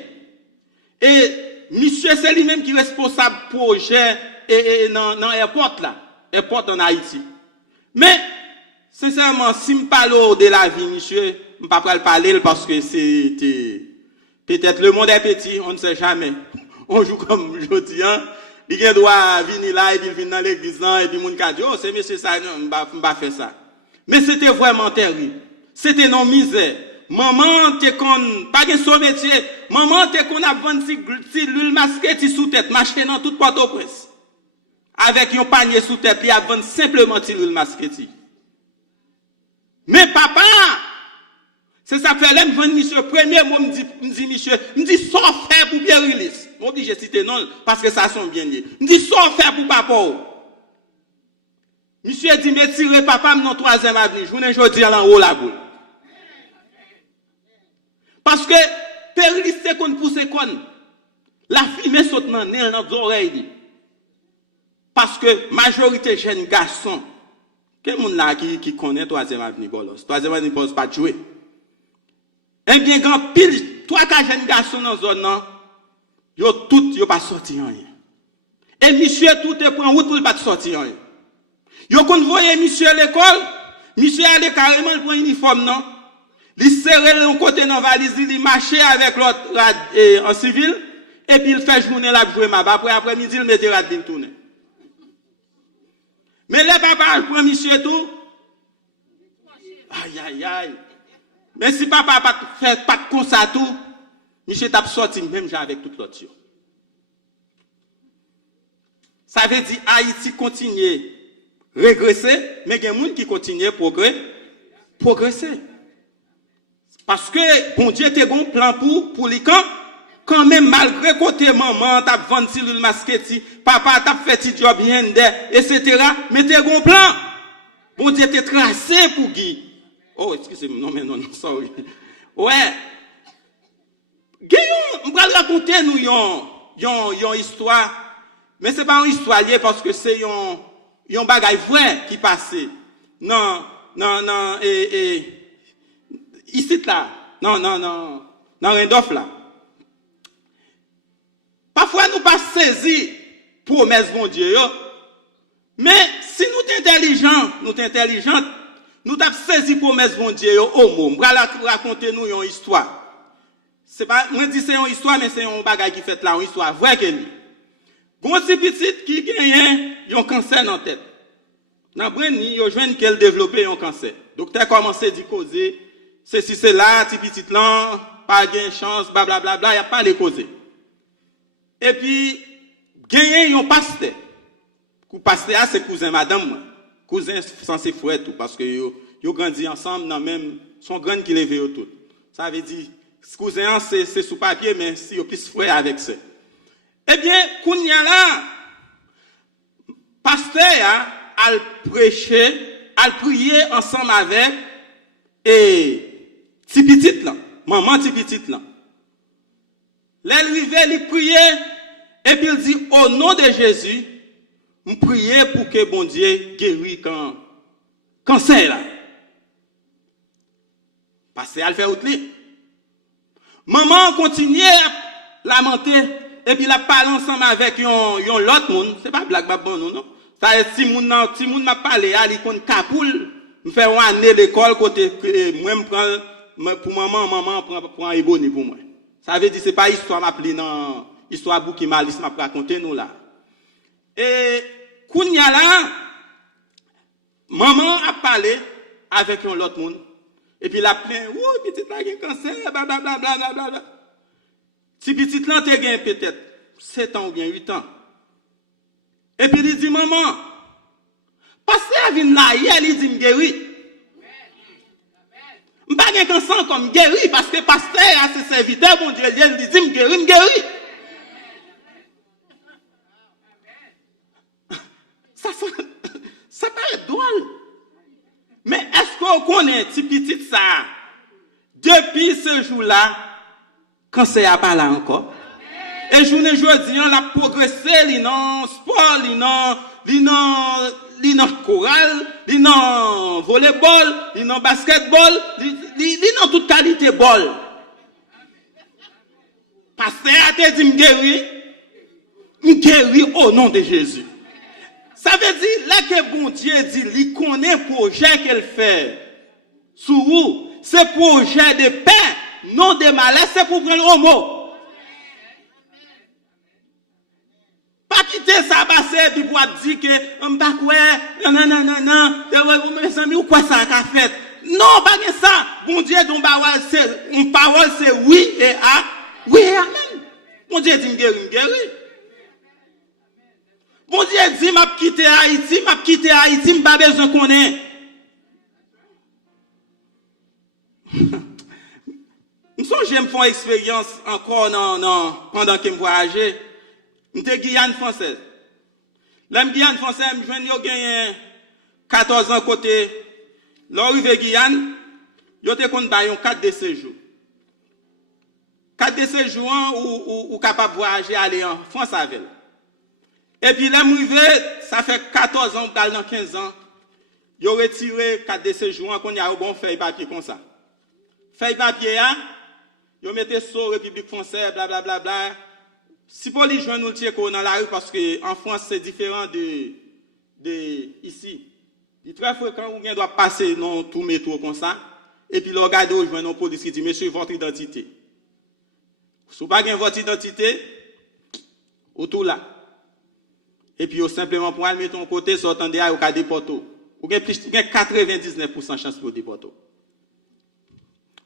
Et monsieur, c'est lui-même qui est responsable du projet dans l'aéroport là, aéroport en Haïti. Mais, sincèrement, si je parle de la vie, monsieur, je ne vais pas parler parce que c'est peut-être le monde est petit, on ne sait jamais. On joue comme je dis, hein. Il doit venir là, et puis venir dans l'église, et puis mon dit, oh, c'est monsieur ça, non, je ne vais pas faire ça. Mais c'était vraiment terrible. C'était non misère. Maman, t'es qu'on, pas de son métier. Maman, t'es qu'on a vendu si l'huile masquée, ti sous tête, marché dans toute Port-au-Prince. Avec un panier sous tête, il a vendu simplement si l'huile masquée. Mais papa, c'est ça que fait là, me monsieur, premier mot, me dit, monsieur, me dit, sans faire pour Pierre Ulysse. Je suis obligé de citer non, parce que ça sont bien liés. Me dit, sans faire pour papa. Monsieur dit, mais tirez papa dans 3e avenue, je ne dis en haut la boule. Parce que, Pierre Ulysse, c'est qu'on pousse qu'on. La fumée saute dans les oreilles. Parce que, majorité jeunes garçons, quel monde là qui connaît 3e avenue Bolos? 3e avenue Bolos pas de jouer. Eh bien, quand pile, 3-4 jeunes garçons dans la zone, yo pas sorti rien. Et monsieur, tout est pour en route pour pas sortir rien. Yo qu'on voyait monsieur à l'école, monsieur allait carrément pour uniforme, non? Il serrait l'un côté dans la valise, il marchait avec l'autre en civil, et puis il fait journée là pour jouer ma bas. Après-midi, il mettait la tourner. Mais les papas prend monsieur tout. Aïe, aïe, aïe. Mais si papa fait pas comme ça tout, monsieur t'a sorti même avec toute l'autre. Ça veut dire Haïti continue régresser, mais il y a des gens qui continuent progresser. Parce que bon Dieu te bon plan pour les camps. Quand même, malgré côté maman, t'as vendu le masquetti, papa t'as fait petit job bien, etc. Mais t'es bon plan. Bon Dieu te tracé pour Guy. Oh, excusez-moi, non, sorry. Ouais. On va raconter nous une histoire. Mais c'est pas une histoire liée parce que c'est un bagage vrai qui passait. Non, ici là. Non, Randolph là. Parfois, nous pas saisi promesse bon Dieu. Mais si nous sommes intelligents, nous avons saisi promesse bon Dieu au mot. Je vais raconter nous une histoire. C'est pas, moi dis c'est une histoire, mais c'est un bagage qui fait là, une histoire vraie que lui. Gon si petit qui gagne un cancer dans la tête. Dans breni, yo jwenn qu'elle développer un cancer. Docteur commence à dire causer ceci c'est là, petit là, pas gain chance, blablabla, y a pas les causer. Et puis gagner un pasteur. Pasteur c'est cousin madame moi. Cousin censé frère tout parce que yo grandi ensemble dans même son grand qui levé tout. Ça veut dire cousin c'est sous papier mais si yo plus frère avec ça. Eh bien, kounya là pasteur al prêcher, al prier ensemble avec et ti petite là, maman ti petite là. L'arrivé, il priait et puis il dit au nom de Jésus, je prie pour que bon Dieu guérisse cancer là. Parce qu'elle fait autre. Maman continue à lamenter et puis la parle ensemble avec yon l'autre monde, c'est pas blague babon non. Ça si moun m'a parlé, il kon kapoul, me fait une année l'école côté moi me prend pour maman prend éboni pour moi. Ça veut dire c'est pas histoire m'appelé non, histoire bouki malice m'a raconter nous là. Et kounya là maman a parlé avec un autre monde et puis la plaint, "Ouh, petite là gen cancer, blablabla." Si petite là te gen peut-être 7 ans ou bien 8 ans. Et puis il dit maman, pasteur vient là hier, il dit me guéri. M'pas gen cancer comme guéri parce que pasteur a ses serviteurs bon Dieu, il dit me guéri. Ça paraît drôle. Mais est-ce qu'on connaît petit petit ça? Depuis ce jour-là, cancer a pas là encore. Et journée aujourd'hui, on a progressé, li nan sport, li nan chorale, li nan volleyball, li nan basketball, li nan toute qualité ball. Pasteur a te dit m'guéri au nom de Jésus. Ça veut dire, là que bon Dieu dit, il connaît le projet qu'elle fait. Sous vous, c'est projet de paix, non de malheur, c'est pour prendre au mot. Pas quitter ça passer puis pour dire que on pas quoi non mes amis ou quoi ça a fait. Non, pas que ça. Bon Dieu ton parole c'est une parole c'est oui et amen. Bon Dieu dit me guérir. Bon Dieu dit m'a quitter Haïti, m'a pas besoin qu'on ait. J'aime faire expérience encore pendant que je voyageais. J'étais Guyane française. Là, Guyane française, je gagne 14 ans côté. L'arrivée Guyane, je te compte un 4 de séjour. 4 de séjour ou capable de voyager aller en France avec. Et puis là, ça fait 14 ans, dans 15 ans, je retiré 4 de séjour qu'on y a un bon feuille papier comme ça. Feuille papier, je mettais sur République française, blablabla. Si pour les gens nous tirent dans la rue, parce qu'en France, c'est différent de ici. Il est très fréquent où on doit passer dans tout métro comme ça. Et puis, le regarde aux gens, la police qui dit, monsieur, votre identité. Si vous n'avez pas votre identité, autour là. Et puis, simplement, pour aller mettre ton côté, sortant de là, vous avez déporté. Vous avez 99% de chance pour déporter.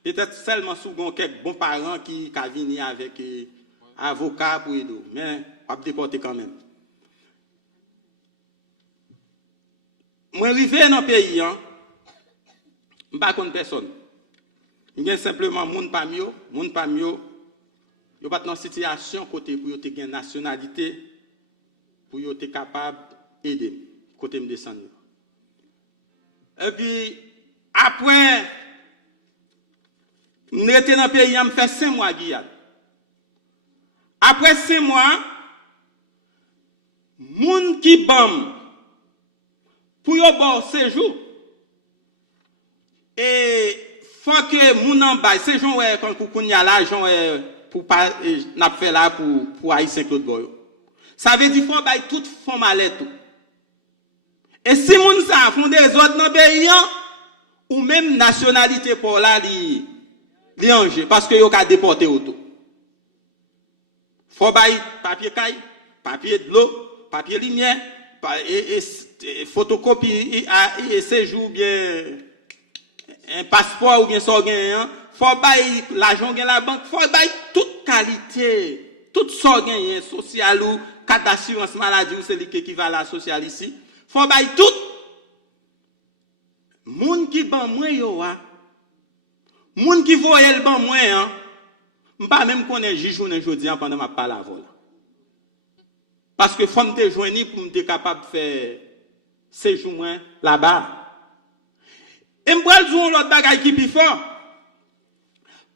Peut-être seulement souvent quelques bons parents qui viennent avec avocat pour aider, mais pas déporter quand même. Moi, arrivé dans le pays, je ne connais pas personne. Je suis simplement moun parmi eux, ils sont pas dans une situation côté pour eux une nationalité, pour eux être capable d'aider, côté me descendre. Et puis, après, je suis dans le pays, je fait 5 mois à Guyane. Après 5 mois, moun qui bam pour yo bon séjour et faut que moun en bas séjour ouais quand kounya l'argent pour pas n'a fait là pour haïtien Claude Boyo. Ça veut dire faut bail toute formalite tout. Et si moun ça font des autres dans pays ou même nationalité pour là li enjeu parce que yo ka déporter auto. Faut bail papier caille papier de l'eau, papier lumière, et photocopie, et séjour bien, un passeport ou bien ça gagne, faut bailler l'argent gagne la banque, faut bailler toute qualité, toute ça gagne social ou carte d'assurance maladie ou c'est l'équivalent social ici. Faut bailler tout. Moun qui ban moins yo a. Moun qui voye le ban moins hein. M'pas même connaît jijoune jodi pendant ma parole là. Parce que faut me joindre pour me capable de faire séjour moins là-bas. Et m'pral dire l'autre bagaille qui plus fort.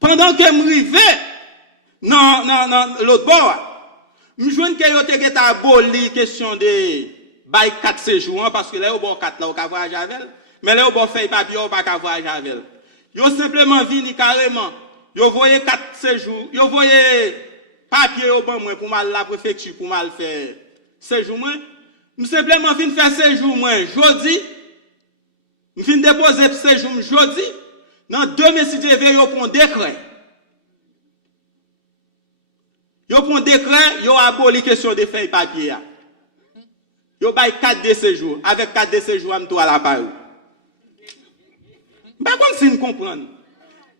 Pendant que m'rivé non l'autre bord, m'joine que yo te geta aboli question de bail 4 séjours parce que là au bord 4 là on ka voyager avec. Mais là, on fait papier, on pas voyager avec elle. Yo simplement vini carrément. Yo voyez 4 séjours. Yo voyez papier au bon moi pour mal la préfecture pour mal faire séjour moi. Je simplement vinn faire séjour moi jodi. Je vinn déposer séjour jodi. Dans 2 messieurs yo prend décret. Yo prend décret, yo aboli question de faire papier. Yo bay 4 de séjour. Avec 4 de séjour am to à la paille. Pas comme si nous comprenons.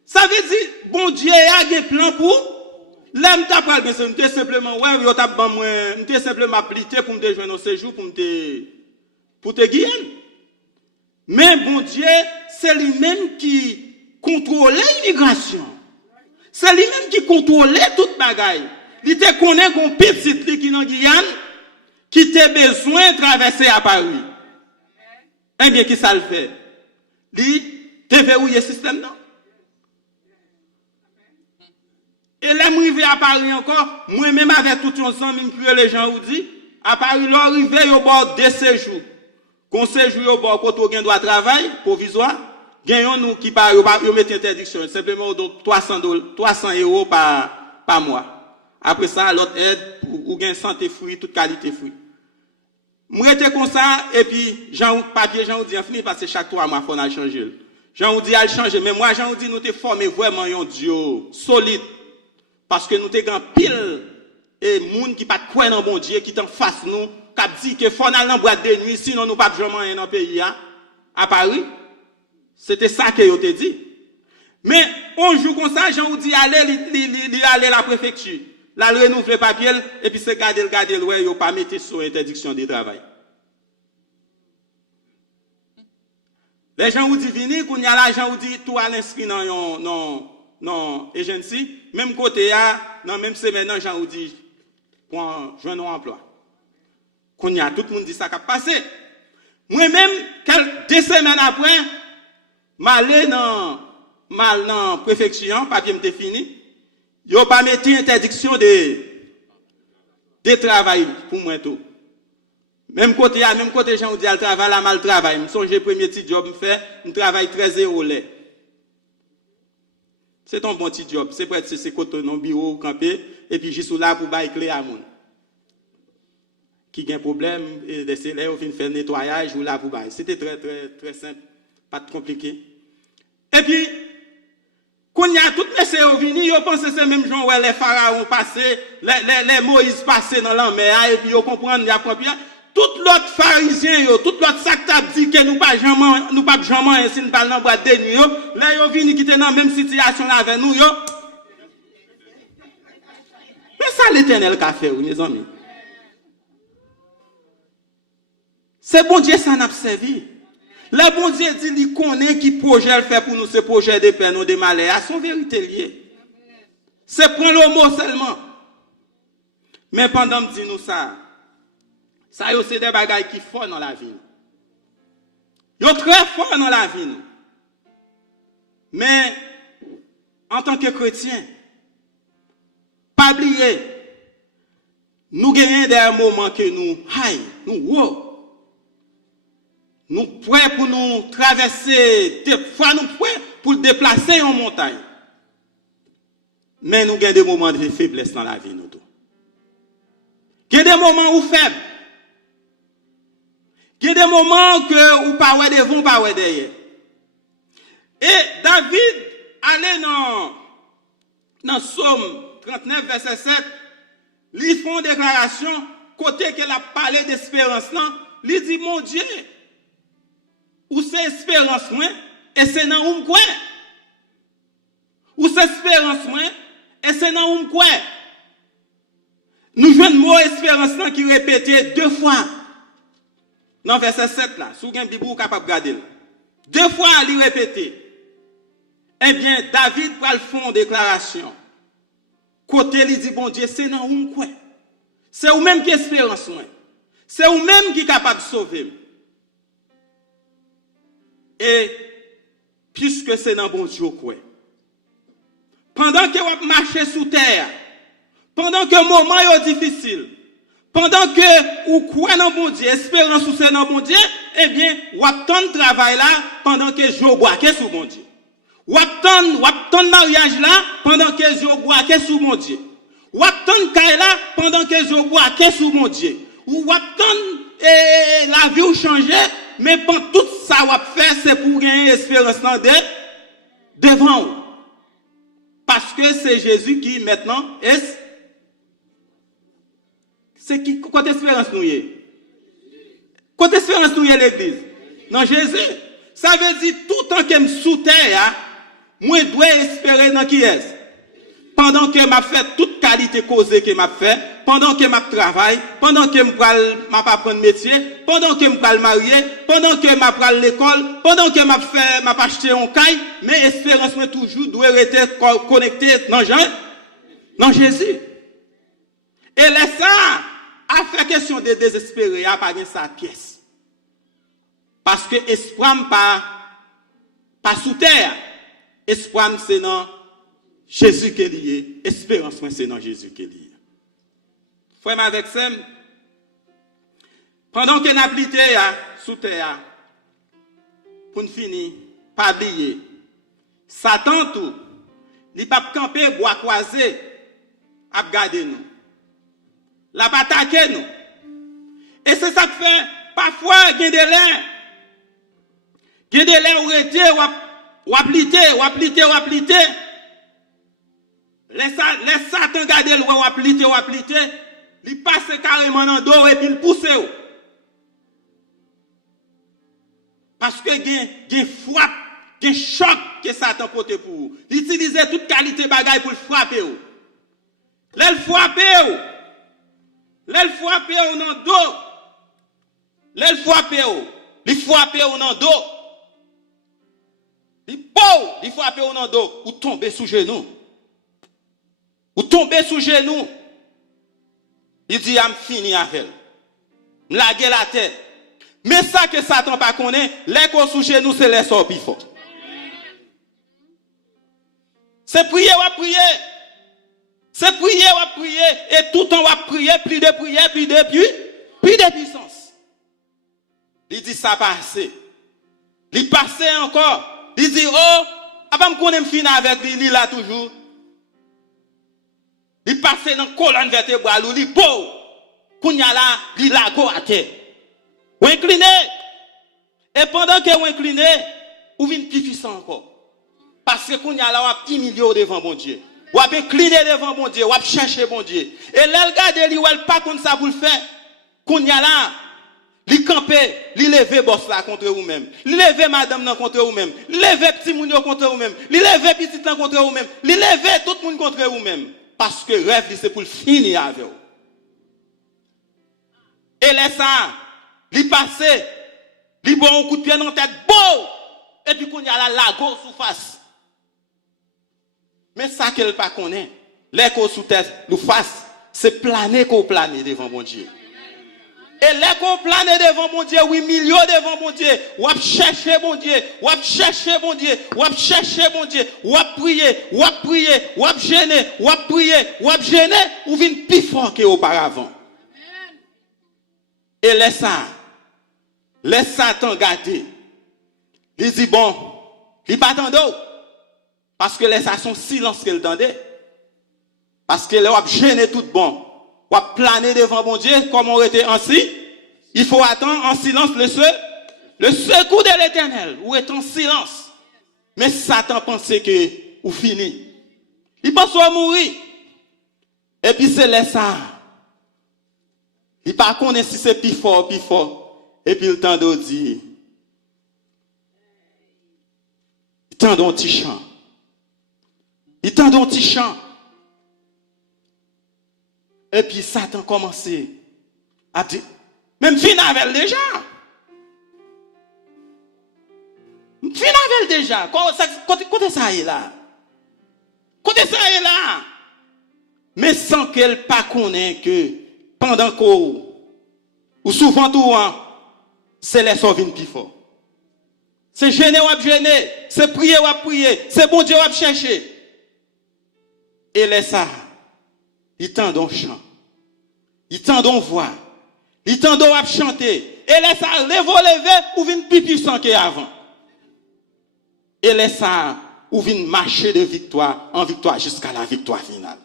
Ça veut dire, bon Dieu a des plans pour. L'homme t'a pas bien, c'est simplement, ouais, yo t'a ban moi, m'te simplement appliqué pour me joindre au séjour, pour te guider. Mais bon Dieu, c'est lui-même qui contrôle l'immigration. C'est lui-même qui contrôle toute bagaille. Il te connaît qu'on petit qui dans Guyane, qui t'a besoin de traverser à Paris. Eh bien, qui ça le fait? Te verrouiller le système, non? Et là, m'rivé à Paris encore, moi-même avec tout ensemble, m'prier les gens ou dit, à Paris, l'arrivée au bord de séjour. Qu'on séjour au bord, quand on doit travail, provisoire, gagnons nous qui par, yo mettre interdiction, simplement 300 € par mois. Après ça, l'autre aide, ou gain santé fruit, toute qualité fruit. Moi, j'étais comme ça, et puis, papier, Jean dit, fini, parce que chaque 3 mois, il faut changer. Jean dit à changer, mais moi Jean dit nous te formé vraiment un Dieu solide parce que nous te grand pile et monde qui pas croire dans bon Dieu qui t'en face nous qui dit que faut aller dans boîte de nuit sinon nous pas jamais rien dans pays à Paris. C'était ça que yo te dit. Mais on joue comme ça Jean dit aller la préfecture, là renouveler papier et puis c'est garder ouais yo pas mettre sur interdiction de travail. Les gens vous disent venir, qu'on y a l'argent vous dit tout à l'inscrit non agency, même côté dans même semaine les gens vous dit pour joindre un emploi. Qu'on y a tout le monde dit ça qui a passé. Moi même 2 semaines après m'aller dans préfecture, papier m'était fini. Yo pas mettre interdiction de travail pour moi tout. Même côté gens dit al travail la mal travail, me songe premier petit job me fait, me travaille 13 € lait. C'est un bon petit job, c'est peut-être c'est côté non bureau camper et puis juste là pour bailler clé à monde. Qui a un problème et des salaires, on vient faire nettoyage ou là pour bailler. C'était très simple, pas de compliqué. Et puis quand il y a tout les venus, ils pensent que c'est même gens où les pharaons passés, les Moïse passés dans la mer et puis ils comprennent il y a problème. Tout l'autre pharisien tout l'autre sac t'a dit que nous pas jamais si nous pas dans boîte de nuit là yo vini qui était dans même situation là avec nous yo. Mais ça l'Éternel qu'a fait mes amis. C'est bon Dieu ça n'a servi. Le bon Dieu dit il connaît qui projet le fait pour nous ce projet de paix non de malheur à son vérité lié. C'est prendre le mot seulement. Mais pendant me dit nous ça c'est des bagailles qui font dans la vie. Ils sont très forts dans la vie. Mais, en tant que chrétien, pas oublier, nous gagnons des moments que nous prêts pour nous traverser, des fois nous prêts pour déplacer en montagne. Mais nous gagnons des moments de faiblesse dans la vie. Il y a des moments où faibles. Il y a des moments que ou pas ouais devant pas ouais derrière. Et David allait dans Somme 39 verset 7, ils font déclaration côté qu'elle a parlé d'espérance, il dit, mon Dieu, ou c'est espérance, moi, et c'est dans où quoi? Ou c'est espérance, moi, et c'est dans où quoi? Nous jouons le mot espérance qui est répété 2 fois. Dans verset 7 là, si vous avez un Bible, vous capable de regarder. 2 fois, il répété. Eh bien, David va le faire une déclaration. Côté, il dit, bon Dieu, c'est dans où quoi? C'est vous-même qui espérance, moi. C'est vous-même qui est capable de sauver. Et, puisque c'est dans bon Dieu, quoi. Pendant que vous marchez sous terre, pendant que le moment est difficile, pendant que vous croyez dans bon Dieu, espérance ou c'est dans bon Dieu, eh bien, vous attendez le travail là pendant que je bois sous bon Dieu. Vous attendez le mariage là pendant que je bois sous mon Dieu. Vous attendez le caille là pendant que je bois sous mon Dieu. Vous attendez la vie ou changer, mais pendant tout ça vous faire c'est pour gagner espérance devant vous. Parce que c'est Jésus qui maintenant est. C'est qui côté espérance nous y est. Côté espérance nous y est l'église. Non Jésus. Ça veut dire tout temps que je sous terre, moi dois espérer dans qui est. Pendant que m'a fait toute qualité causée que m'a fait, pendant que m'a travaille, pendant que m'a apprendre métier, pendant que m'a marier, pendant que m'a pral l'école, pendant que m'a acheté un caille, mais espérance moi toujours doit rester connecté dans Jésus. Et laisse ça a fait question de désespérer à pas sa pièce. Parce que espoir pas sous terre, espoir c'est dans Jésus qui est lié, espérance c'est dans Jésus qui est lié. Frère avec ça, pendant que nous habitons sous terre, pour nous finir, pas oublier, Satan tout, il pas camper bois croisé, à garder nous. La attaquer nous. Et c'est ça que fait, parfois, il y a des lèvres. Il y a des lèvres où été, ou appliquer. Laisse Satan garder le ou appliquer. Il passe carrément dans le dos et puis il pousse. Parce que il y a frappe, il y a choc que Satan porte pour vous. Il utilise toute qualité bagaille pour le frapper. L'elle frappe. L'elle frappe dans le dos. L'elle frappe dans le dos. Il frappe dans le dos. Ou tomber sous genou. Il dit, I'm fini avec elle. M'laguer la tête. Mais ça que Satan pas connaît, les qu'on sous genou, c'est les sorts plus fort. C'est prier ou prier. C'est prier ou prier. Et tout le temps on va prier, plus de prière, plus de puissance. Il dit ça passe. Il passe encore. Il dit, oh, avant me connaître fini avec lui, il là toujours. Il passe dans la colonne vertébrale, il beau. Kounya là, il lago à terre. Ou incliné. Et pendant que vous incliné, vous venez plus puissant encore. Parce que kounya là, vous avez 10 millions devant mon Dieu. Vous avez incliné devant mon Dieu, vous avez cherché mon Dieu. Et là, regardez, vous n'avez pas comme ça pour le faire. Kounya là, il campe, il lève boss là contre vous-même. Il lève madame là contre vous-même. Il lève petit moun contre vous-même. Il lève petit là contre vous-même. Il lève tout le monde contre vous-même. Parce que rêve, c'est pour le finir avec vous. Et laisse ça, il passe, il boit un coup de pied dans la tête, beau! Et puis, qu'on y a la lago sous face. Mais ça qu'elle ne pas connaît, l'écho sous tête, nous face, c'est planer qu'on plane devant mon Dieu. Et l'écho plane devant mon Dieu, oui, millions devant mon Dieu. Ou à chercher mon Dieu, ou à chercher mon Dieu, ou à chercher mon Dieu, ou à prier, ou à gêner, ou à prier, ou à gêner, ou vient plus fort qu'auparavant. Et laisse Satan garder. Il dit bon, il pas attendre. Parce que laisse son silence qu'elle tendait. Parce que là, on va gêner tout bon. On va planer devant mon Dieu, comme on était ainsi. Il faut attendre en silence le secours de l'Éternel. Ou est en silence. Mais Satan pensait que ou fini. Il pense à mourir. Et puis c'est laisse ça. Il pas connaît si c'est plus fort. Et puis le temps de dire, il tend d'un petit chant. Il tend d'un petit chant. Et puis Satan commencé à dire, même fin avec déjà. Fin avec déjà. Côté ça est là. Côté ça est là. Mais sans qu'elle pas connaît que pendant qu'on ou souvent tout c'est les sauts plus fort. C'est gêner ou gêner, c'est prier ou prier, c'est bon Dieu ou chercher. Et les ça, ils tendent chant, ils tendent voix, ils tendent chanter. Et les ça, lever ou vient plus puissant qu'avant. Et les ça, ou vient marcher de victoire en victoire jusqu'à la victoire finale.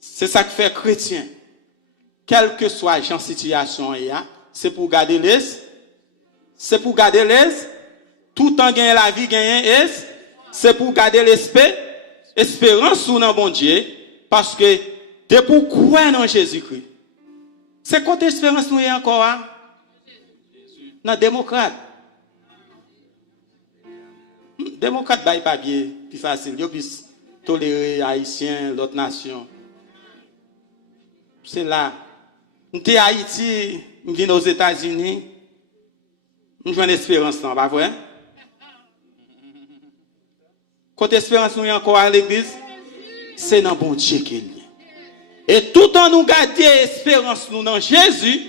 C'est ça que fait chrétien. Quelle que soit la situation, c'est pour garder les. C'est pour garder les. Tout en gagner la vie, gagner. C'est pour garder l'espérance sous le bon Dieu. Parce que, de pourquoi dans Jésus-Christ? C'est quoi l'espérance nous y encore? Dans démocrate. Démocrate, bah, pas bien, plus facile. Ils puissent tolérer les Haïtiens, l'autre nation. C'est là. Nous sommes à Haïti, nous venons aux États-Unis. Nous jouons l'espérance, non, pas vrai? Côté espérance, nous y encore à l'église, c'est dans bon Dieu qu'il y a. Et tout en nous garder espérance nous dans Jésus,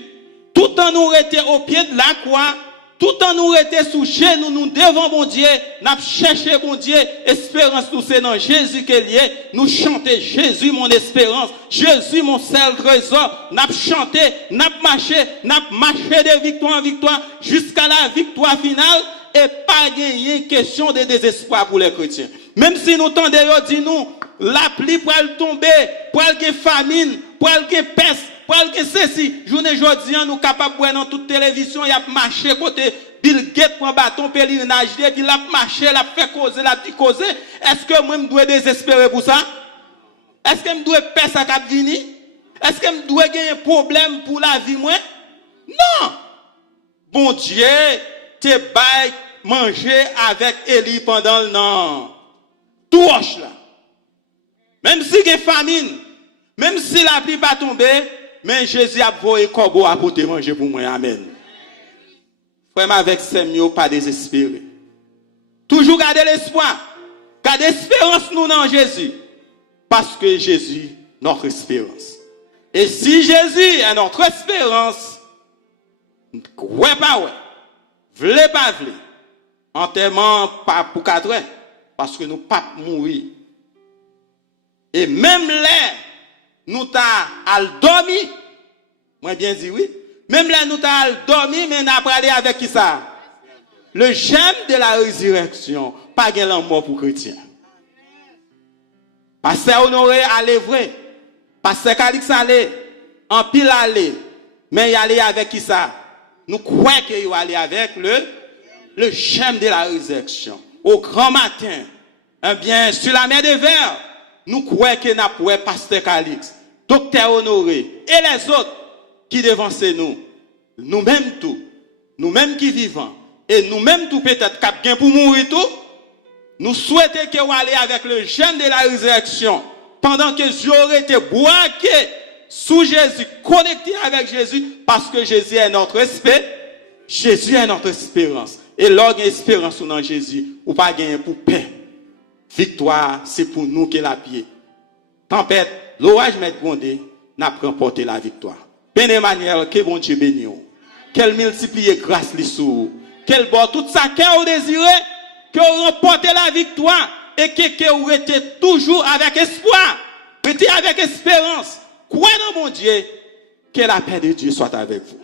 tout en nous rester au pied de la croix, tout en nous rester sous genoux, nous devant bon Dieu, nous chercher bon Dieu, espérance nous c'est dans Jésus qu'il y a, nous chanter Jésus mon espérance, Jésus mon seul trésor, nous chanter, nous marcher de victoire en victoire jusqu'à la victoire finale et pas gagner question de désespoir pour les chrétiens. Même si nous tendons dit nous, la pluie pour tomber, pour qu'il famine, pour qu'il peste, pour qu'il ceci, journée aujourd'hui, nous capables de voir dans toute télévision, il y a marché côté Bill Gates prend bâton pèlerinage, puis l'a marché, l'a fait causer, l'a dit causer. Est-ce que moi je dois désespérer pour ça? Est-ce que je dois perdre sa cap venir? Est-ce que je dois gagner un problème pour la vie moi? Non. Bon Dieu, te bail manger avec Élie pendant le an. Tout roche là. Même si il y a famine, même si la pluie pas tomber, mais Jésus a voulu corbeau à porter manger pour moi. Amen. Frère, avec ces mieux, pas désespérer. Toujours garder l'espoir. Garder l'espérance nous dans Jésus. Parce que Jésus, notre espérance. Et si Jésus est notre espérance, ouais pas ouais, v'lez pas v'lez, enterrement pas pour 4 ans, parce que nous pas mourir. Et même là, nous t'a al dormi, moi bien dit oui, même là nous t'a al dormi, mais n'a pas aller avec qui ça? Le gemme de la résurrection, pas gain l'amour pour chrétien. Pasteur Honoré allait vrai, Pasteur Calix allait, en pile allait, mais il allait avec qui ça? Nous croyons qu'il va aller avec le gemme de la résurrection. Au grand matin, eh bien, sur la mer des Vers, nous croyons que nous avons Pasteur Calix, Docteur Honoré et les autres qui devancent nous. Nous-mêmes tout, nous-mêmes qui vivons, et nous-mêmes tout peut-être qui pour mourir tout, nous souhaitons que vous allez avec le gemme de la résurrection pendant que j'aurais été braqué sous Jésus, connecté avec Jésus, parce que Jésus est notre espérance. Jésus est notre espérance. Et lorsqu'il y a espérance dans Jésus, ou pas gagner pour paix. Victoire, c'est pour nous que la pied. Tempête, l'orage m'est grondé, n'a pas remporté la victoire. Ben Emmanuel, que bon Dieu bénisse. Qu'elle multiplie grâce les sous. Qu'elle boit tout ça qu'elle désiré, que vous remportez la victoire et que vous êtes toujours avec espoir, restez avec espérance. Croyez dans mon Dieu, que la paix de Dieu soit avec vous.